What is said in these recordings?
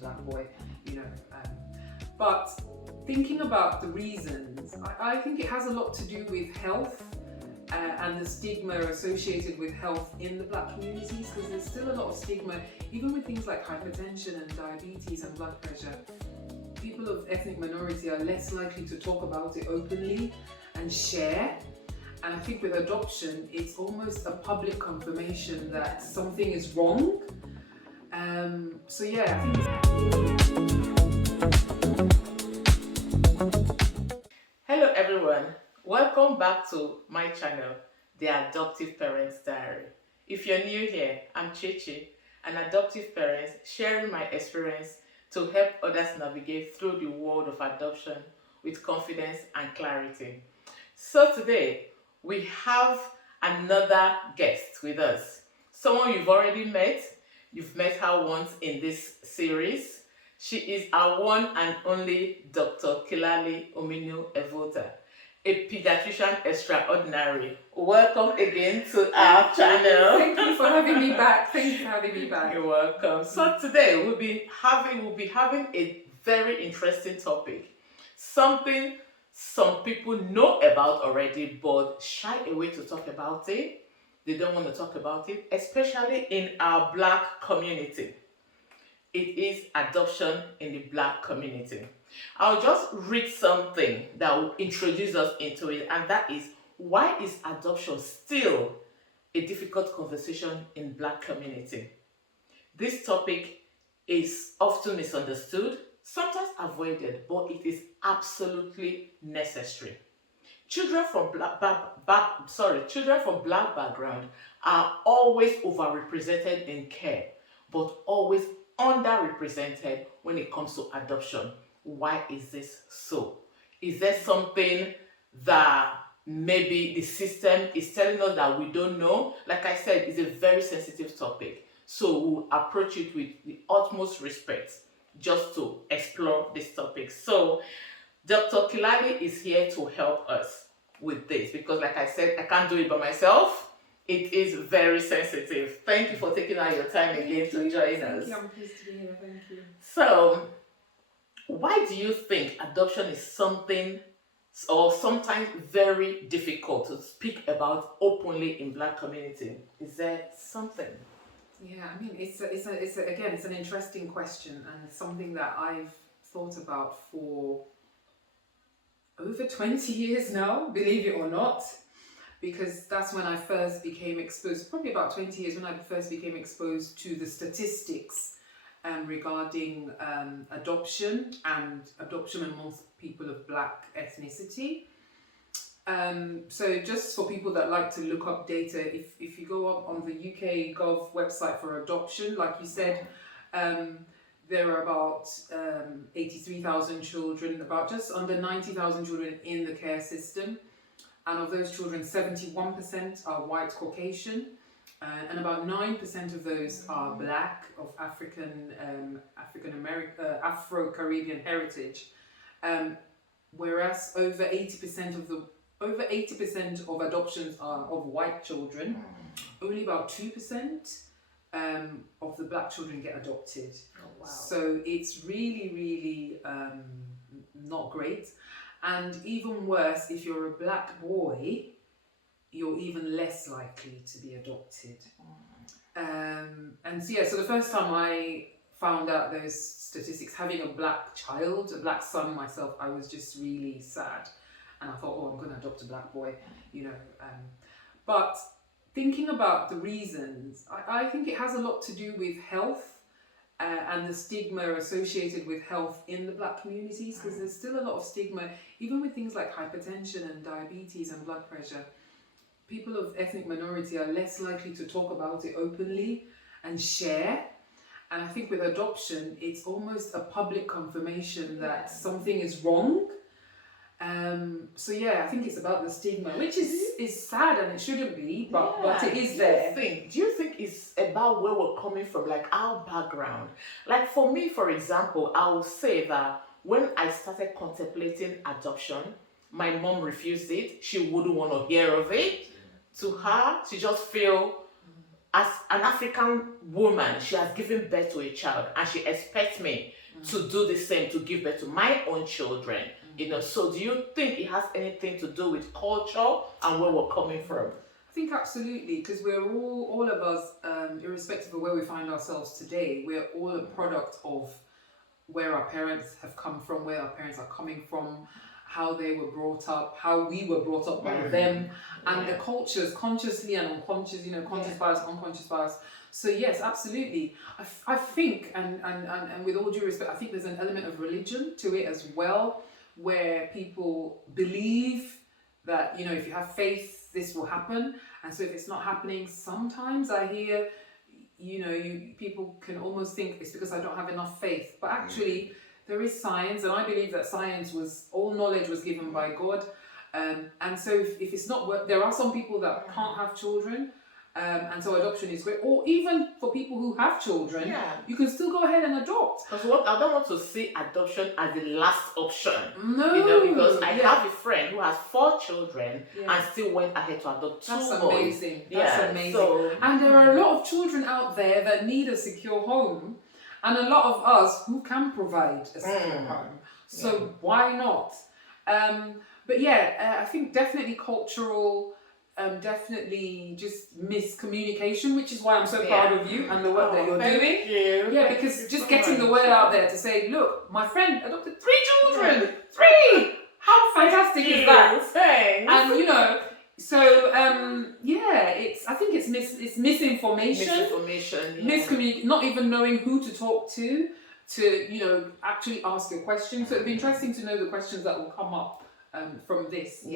a black boy, you know. But thinking about the reasons, I think it has a lot to do with health and the stigma associated with health in the black communities, because there's still a lot of stigma, even with things like hypertension and diabetes and blood pressure. People of ethnic minority are less likely to talk about it openly and share. And I think with adoption, it's almost a public confirmation that something is wrong. So yeah, I think Hello everyone, welcome back to my channel, The Adoptive Parents Diary. If you're new here, I'm Chichi, an adoptive parent sharing my experience to help others navigate through the world of adoption with confidence and clarity. So today, we have another guest with us. Someone you've already met. You've met her once in this series. She is our one and only Dr. Kilali Ominu Evota, a pediatrician extraordinary. Welcome again to our channel. Thank you for having me back. Thank you for having me back. You're welcome. So today we'll be having a very interesting topic. Something some people know about already, but shy away to talk about it. They don't want to talk about it, especially in our black community. It is adoption in the black community. I'll just read something that will introduce us into it, and that is, why is adoption still a difficult conversation in black community? This topic is often misunderstood, sometimes avoided, but it is absolutely necessary. Children from black background are always overrepresented in care, but always underrepresented when it comes to adoption. Why is this so? Is there something that maybe the system is telling us that we don't know? Like I said, it's a very sensitive topic, so we'll approach it with the utmost respect just to explore this topic. So Dr. Kilali is here to help us with this because, like I said, I can't do it by myself. It is very sensitive. Thank you for taking out your time again to join us. Thank you, I'm pleased to be here. Thank you. So, why do you think adoption is something or sometimes very difficult to speak about openly in black community? Is there something? Yeah, I mean, it's an interesting question, and something that I've thought about for over 20 years now, believe it or not, because that's when I first became exposed, probably about 20 years when I first became exposed to the statistics regarding adoption amongst people of black ethnicity. So just for people that like to look up data, if you go up on the UK Gov website for adoption, like you said, there are about 83,000 children, about just under 90,000 children in the care system. And of those children, 71% are white Caucasian, and about 9% of those are black, of Afro-Caribbean heritage. Whereas over 80% of adoptions are of white children. Only about 2% of the black children get adopted. Oh, wow. So it's really, really not great. And even worse, if you're a black boy, you're even less likely to be adopted. And so yeah, so the first time I found out those statistics, having a black child, a black son myself, I was just really sad. And I thought, oh, I'm going to adopt a black boy, you know. But thinking about the reasons, I think it has a lot to do with health and the stigma associated with health in the black communities, because there's still a lot of stigma, even with things like hypertension and diabetes and blood pressure. People of ethnic minority are less likely to talk about it openly and share. And I think with adoption, it's almost a public confirmation that something is wrong. So yeah, I think it's about the stigma, which is sad and it shouldn't be, but it is there. Do you think it's about where we're coming from, like our background? Like for me, for example, I will say that when I started contemplating adoption, my mom refused it. She wouldn't want to hear of it. To her, she just feel as an African woman, she has given birth to a child, and she expects me to do the same, to give birth to my own children. So do you think it has anything to do with culture and where we're coming from? I think absolutely, because we're all of us, irrespective of where we find ourselves today, we're all a product of where our parents have come from, where our parents are coming from, how they were brought up, how we were brought up by them, and the cultures, consciously and unconscious, conscious bias, unconscious bias. So yes, absolutely. I think, and with all due respect, I think there's an element of religion to it as well, where people believe that, if you have faith, this will happen. And so if it's not happening, sometimes I hear, people can almost think it's because I don't have enough faith. But actually, there is science, and I believe that all knowledge was given by God. And so if it's not, there are some people that can't have children. And so adoption is great, or even for people who have children, you can still go ahead and adopt. Because I don't want to see adoption as the last option. No, because I have a friend who has 4 children and still went ahead to adopt 2 That's boys. amazing. That's amazing. So, and there are a lot of children out there that need a secure home, and a lot of us who can provide a secure home. So why not? But I think definitely cultural. Definitely just miscommunication, which is why I'm so proud of you and the work that you're doing. You. Yeah, because just getting the word out there to say, look, my friend adopted 3 children. 3! How fantastic is that? Thanks. And so I think it's misinformation. Miscommunication, not even knowing who to talk to actually ask a question. So it'd be interesting to know the questions that will come up from this.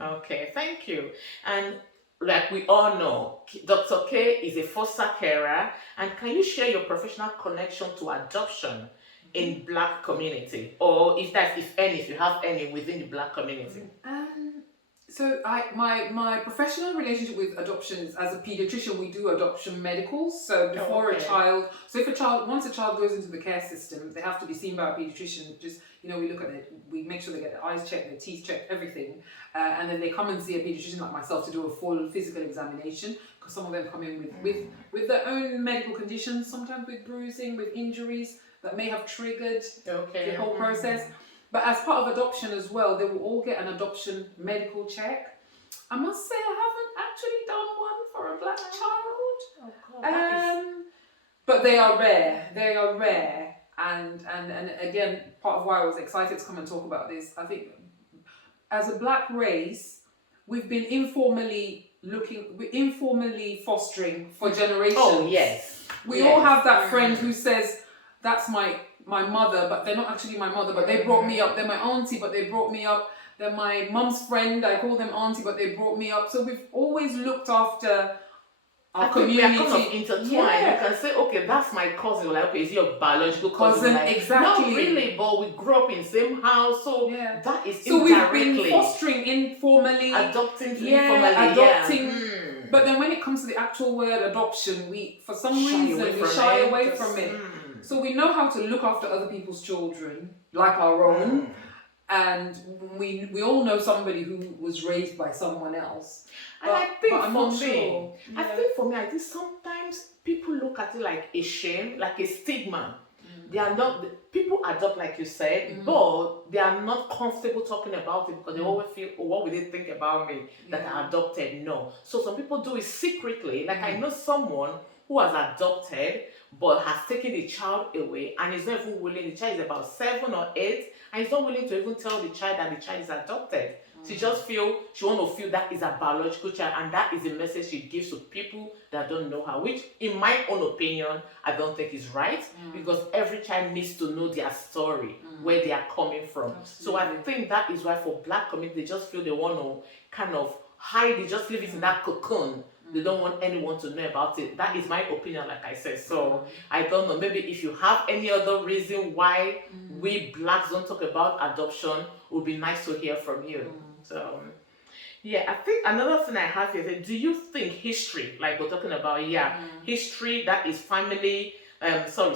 Okay, thank you. And like we all know, Dr. K is a foster carer. And can you share your professional connection to adoption in Black community, or if you have any within the Black community? So my professional relationship with adoptions, as a pediatrician, we do adoption medicals. So before once a child goes into the care system, they have to be seen by a pediatrician. Just we look at it, we make sure they get their eyes checked, their teeth checked, everything, and then they come and see a pediatrician like myself to do a full physical examination, because some of them come in with their own medical conditions, sometimes with bruising, with injuries that may have triggered the whole process. But as part of adoption as well, they will all get an adoption medical check. I must say I haven't actually done one for a Black child. Oh God, but they are rare. They are rare. And again, part of why I was excited to come and talk about this, I think as a Black race, we've been informally fostering for generations. Oh yes. We all have that friend who says, that's my mother, but they're not actually my mother, but they brought me up. They're my auntie, but they brought me up. They're my mum's friend. I call them auntie, but they brought me up. So we've always looked after our community. We are kind of intertwined. You can say, okay, that's my cousin. Like, okay, is he your biological cousin? Exactly. Not really, but we grew up in the same house, so that is so indirectly. We've been fostering informally, adopting informally, adopting. But then when it comes to the actual word adoption, we for some reason we shy away from it. So we know how to look after other people's children like our own, and we all know somebody who was raised by someone else. And I think for me, I think sometimes people look at it like a shame, like a stigma. They are not, people adopt like you said, but they are not comfortable talking about it because they always feel, oh, what will they think about me that I adopted? No. So some people do it secretly. Like I know someone who has adopted but has taken the child away and is not even willing. The child is about 7 or 8 and is not willing to even tell the child that the child is adopted. She just she want to feel that is a biological child, and that is a message she gives to people that don't know her, which in my own opinion, I don't think is right, because every child needs to know their story, where they are coming from. Absolutely. So I think that is why for Black community, they just feel they want to kind of hide, they just leave it in that cocoon. They don't want anyone to know about it. That is my opinion, like I said. So I don't know. Maybe if you have any other reason why we Blacks don't talk about adoption, it would be nice to hear from you. So yeah, I think another thing I have here is, do you think history, like we're talking about, history that is family,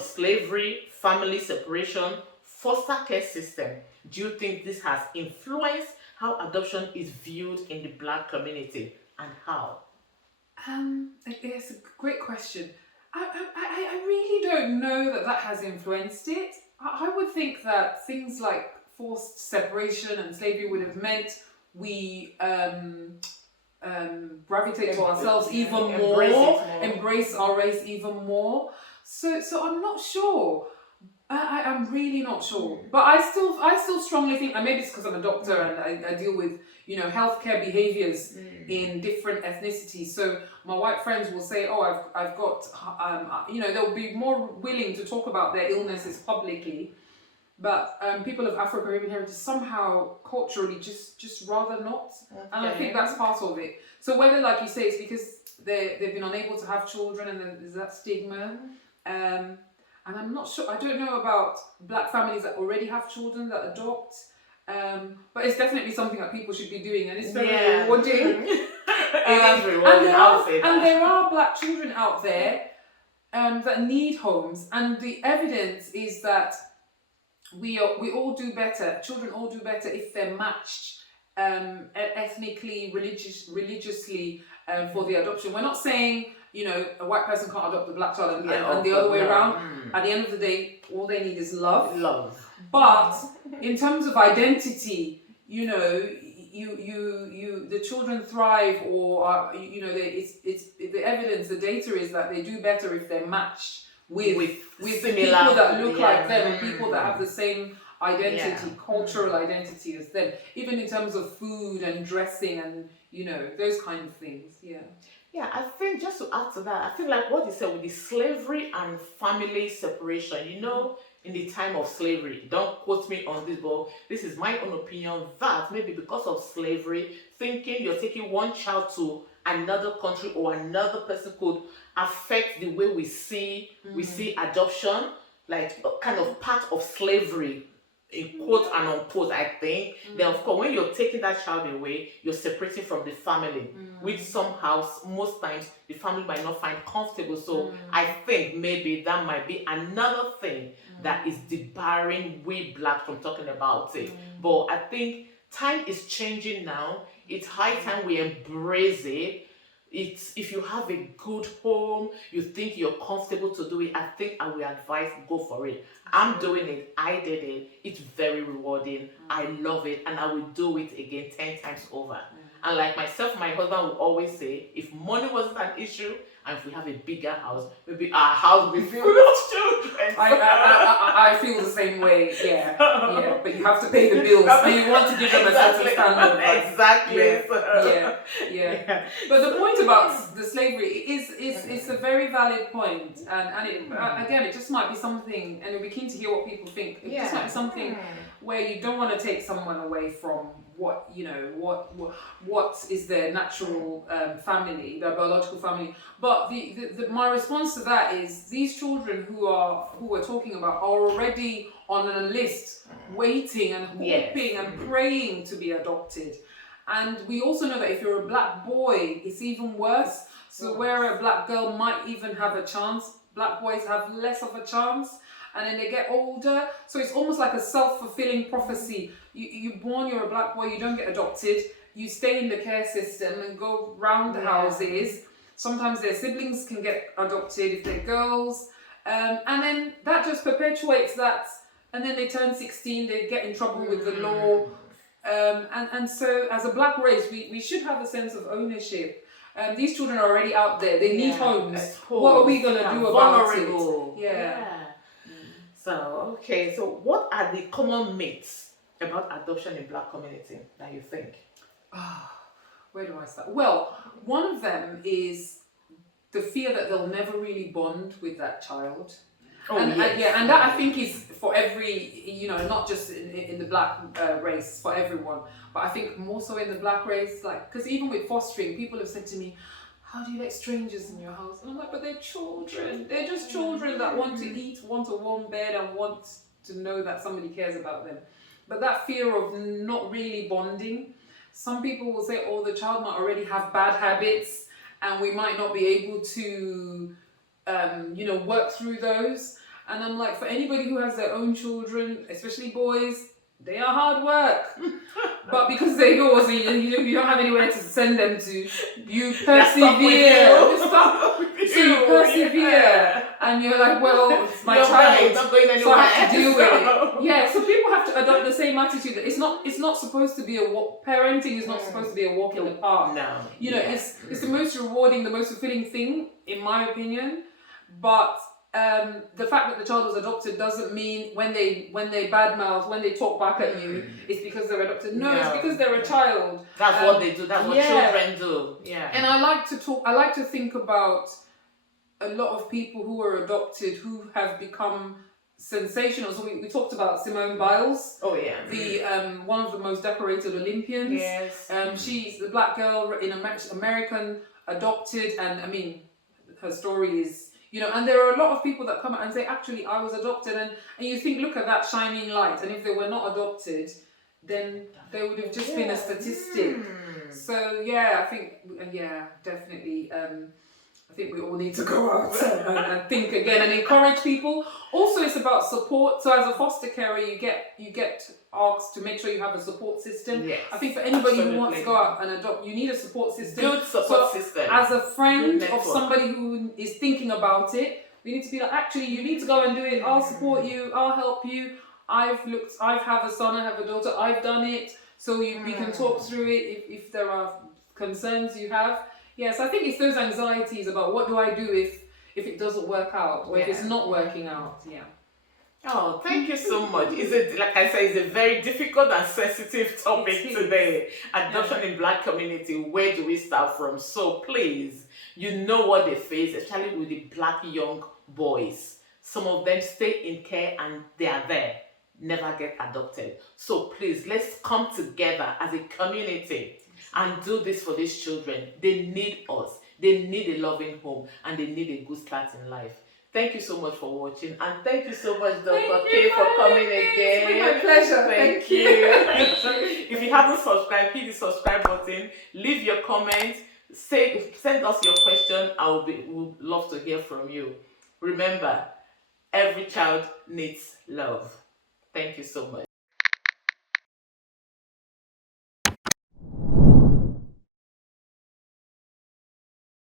slavery, family separation, foster care system, do you think this has influenced how adoption is viewed in the Black community, and how? It's a great question. I really don't know that has influenced it. I would think that things like forced separation and slavery would have meant we gravitate to ourselves even more, embrace our race even more. So I'm not sure. I'm really not sure, but I still strongly think, and maybe it's because I'm a doctor and I deal with healthcare behaviors in different ethnicities. So my white friends will say, "Oh, I've got," they'll be more willing to talk about their illnesses publicly, but people of Afro-Caribbean heritage somehow culturally just rather not, and I think that's part of it. So whether, like you say, it's because they've been unable to have children and then there's that stigma. And I'm not sure, I don't know about black families that already have children that adopt, but it's definitely something that people should be doing, and it's very rewarding. It is rewarding, and there are black children out there that need homes, and the evidence is that we all do better, children all do better if they're matched ethnically, religiously for the adoption. We're not saying a white person can't adopt a black child and the other way around. At the end of the day, all they need is love. But in terms of identity, the children thrive, or it's the evidence, the data is that they do better if they're matched with people that look like them, and people that have the same identity, cultural identity as them, even in terms of food and dressing and those kind of things. Yeah, I think just to add to that, I feel like what you said with the slavery and family separation, in the time of slavery, don't quote me on this, but this is my own opinion, that maybe because of slavery, thinking you're taking one child to another country or another person could affect the way we see adoption, like kind of part of slavery, in quote and unquote, I think. Then of course, when you're taking that child away, you're separating from the family, which somehow, most times, the family might not find comfortable. So I think maybe that might be another thing that is debarring we blacks from talking about it. But I think time is changing now. It's high time we embrace it. It's, if you have a good home, you think you're comfortable to do it, I think I will advise go for it. I'm doing it. I did it. It's very rewarding. I love it, and I will do it again 10 times over. And like myself, my husband will always say, if money wasn't an issue, and if we have a bigger house, maybe our house will be filled with children. I feel the same way. Yeah. But you have to pay the bills, and you want to give them a certain standard. Exactly. Yeah. But the point about the slavery is a very valid point, and it, again, it just might be something, and we'll be keen to hear what people think. It just might be something where you don't want to take someone away from what is their natural family, their biological family. But my response to that is, these children who we're talking about are already on a list, waiting and hoping and praying to be adopted. And we also know that if you're a black boy, it's even worse. So where a black girl might even have a chance, black boys have less of a chance. And then they get older, so it's almost like a self-fulfilling prophecy. You're born, you're a black boy, you don't get adopted, you stay in the care system and go round the houses. Sometimes their siblings can get adopted if they're girls, and then that just perpetuates that. And then they turn 16, they get in trouble with the law, and so as a black race, we should have a sense of ownership. These children are already out there; they need homes. What are we gonna do about it? So what are the common myths about adoption in black community that you think? Where do I start? Well, one of them is the fear that they'll never really bond with that child. And that I think is for every, not just in the black race, for everyone, but I think more so in the black race, because even with fostering, people have said to me, how do you let strangers in your house? And I'm like, but they're children. They're just children that want to eat, want a warm bed, and want to know that somebody cares about them. But that fear of not really bonding, some people will say, the child might already have bad habits, and we might not be able to, work through those. And I'm like, for anybody who has their own children, especially boys, they are hard work. but because they're yours, and you don't have anywhere to send them to, you They're stuck with persevere. you. You're stuck. So you persevere, and you're like, well, it's my You're right, child, not going so I have to anywhere. deal with it. Yeah, so people have to adopt the same attitude. It's not supposed to be a walk. Parenting is not supposed to be a walk in the park. No. You know, it's the most rewarding, the most fulfilling thing, in my opinion. But the fact that the child was adopted doesn't mean when they badmouth, when they talk back at you, it's because they're adopted. No, it's because they're a child. That's what they do. That's what children do. Yeah. And I like to think about a lot of people who are adopted who have become sensational. So we talked about Simone Biles. Oh yeah. The one of the most decorated Olympians. Yes. She's the black girl in American, adopted, and I mean, her story is, you know, and there are a lot of people that come out and say, actually, I was adopted, and you think, look at that shining light, and if they were not adopted, then they would have just been a statistic. So yeah, I think, definitely. I think we all need to go out and think again and encourage people. Also, it's about support. So as a foster carer, you get asked to make sure you have a support system. Yes, I think for anybody who wants to go out and adopt, you need a support system. Good support system. As a friend of somebody who is thinking about it, we need to be like, actually, you need to go and do it. I'll support you. I'll help you. I have a son. I have a daughter. I've done it. So we can talk through it if there are concerns you have. Yes, I think it's those anxieties about what do I do if it doesn't work out or if it's not working out. Yeah. Oh, thank you so much. Like I said, it's a very difficult and sensitive topic today. Adoption in Black community. Where do we start from? So please, you know what they face, especially with the Black young boys. Some of them stay in care and they are there, never get adopted. So please, let's come together as a community and do this for these children. They need us. They need a loving home and they need a good start in life. Thank you so much for watching, and thank you so much, Dr. K, for coming again. It's been my pleasure. Thank you. If you haven't subscribed, hit the subscribe button. Leave your comments. Send us your question. We'd love to hear from you. Remember, every child needs love. Thank you so much.